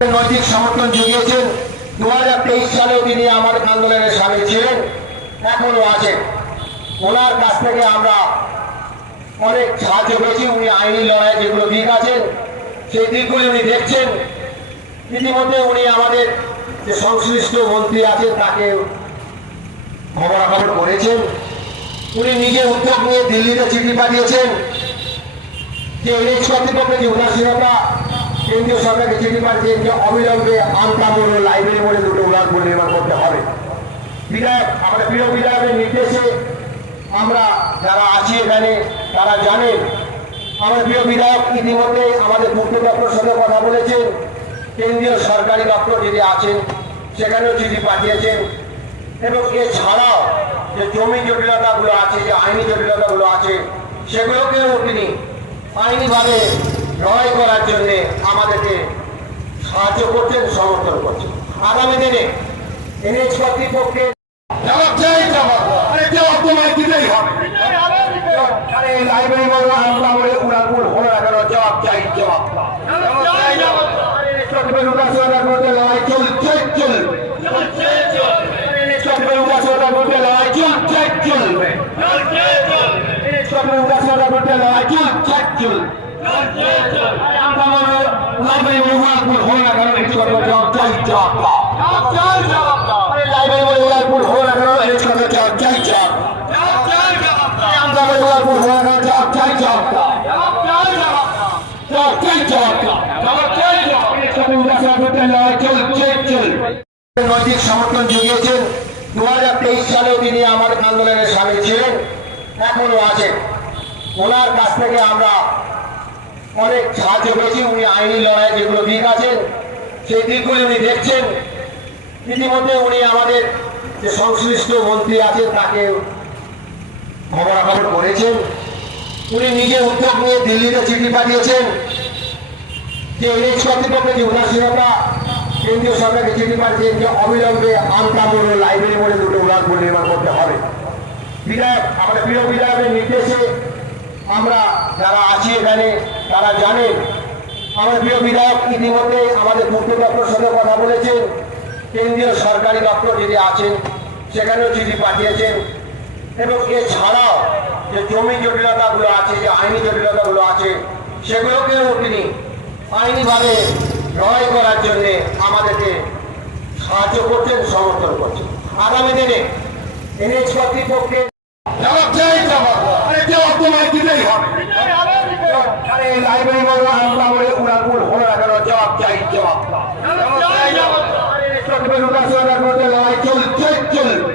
নৈতিক সমর্থন জুগিয়েছেন। 2023 সালেও তিনি আমাদের আন্দোলনের সামিল ছিলেন, এখনো আছেন। ওনার কাছ থেকে আমরা অনেক সাহায্য পেয়েছি। উনি আইনি লড়াই যেগুলো দিক আছেন সেই দিকগুলি উনি দেখছেন। ইতিমধ্যে উনি আমাদের যে সংশ্লিষ্ট মন্ত্রী আছেন তাকে খবরাখবর করেছেন। উনি নিজে উদ্যোগ নিয়ে দিল্লিতে চিঠি পাঠিয়েছেন যে এনএইচ কর্তৃপক্ষের যে উদাসীনতা, কেন্দ্রীয় সরকারকে চিঠি পাঠিয়েছেন যে অবিলম্বে আমতামুর লাইব্রেরি মোড়ে দুটো উড়ানপুর নির্মাণ করতে হবে। বিধায়ক, আমাদের প্রিয় বিধায়কের নির্দেশে আমরা যারা আছি এখানে তারা জানেন, আমার প্রিয় বিধায়ক ইতিমধ্যে আমাদের পূর্ত দপ্তরের সাথে কথা বলেছেন। কেন্দ্রীয় সরকারি দপ্তর যদি আছেন সেখানেও চিঠি পাঠিয়েছেন। এবং এছাড়াও যে জমি জটিলতাগুলো আছে, যে আইনি জটিলতাগুলো আছে, সেগুলোকেও তিনি আইনিভাবে লড়াই করার জন্য আমাদেরকে সাহায্য করছেন, সমর্থন করছেন। আগামী দিনে এনএইচ কর্তৃপক্ষের জবাব চাই, জবাব তোমায় দিতেই হবে। লাইব্রেরি বলবো আমরা বলে উড়ানপুর হলো না কেন, জবাব চাই, জবাব করতে লড়াই চলছে, চলবে। উদাসীনতা করতে লড়াই চলছে, চলবে। উদাসীনতা করতে লড়াই চলছে, চলবে। নৈতিক সমর্থন জুগিয়েছেন। 2023 সালেও তিনি আমাদের আন্দোলনের সামিল ছিলেন, এখনো আছেন। ওনার কাছ থেকে আমরা অনেক সাহায্য পেয়েছি। উনি আইনি লড়াই যেগুলো দিক আছেন সেই দিকগুলি উনি দেখছেন। ইতিমধ্যে উনি আমাদের যে সংশ্লিষ্ট মন্ত্রী আছেন তাকে খবরাখবর করেছেন। উনি নিজে উদ্যোগ নিয়ে দিল্লিতে চিঠি পাঠিয়েছেন যে এনএইচ কর্তৃপক্ষের যে উদাসীনতা, কেন্দ্রীয় সরকারকে চিঠি পাঠিয়েছেন যে অবিলম্বে আমতামুর লাইব্রেরি মোড়ে দুটো উড়ানপুর নির্মাণ করতে হবে। বিধায়ক, আমাদের প্রিয় বিধায়কের নির্দেশে আমরা যারা আছি এখানে তারা জানেন, আমার প্রিয় বিধায়ক ইতিমধ্যে আমাদের পূর্ত দপ্তরের সাথে কথা বলেছেন। কেন্দ্রীয় সরকারি দপ্তর যদি আছেন সেখানেও চিঠি পাঠিয়েছেন। এবং এছাড়াও যে জমি জটিলতাগুলো আছে, যে আইনি জটিলতাগুলো আছে, সেগুলোকেও তিনি আইনিভাবে লড়াই করার জন্য আমাদেরকে সাহায্য করছেন, সমর্থন করছেন। আগামী দিনে এনএইচ কর্তৃপক্ষের জবাব চাই, জবাব তোমায় দিতেই হবে। লাইব্রেরি বলবো আমরা বলে উড়ানপুর হলো না কেন, জবাব চাই, জবাব করতে লড়াই চলছে, চলবে।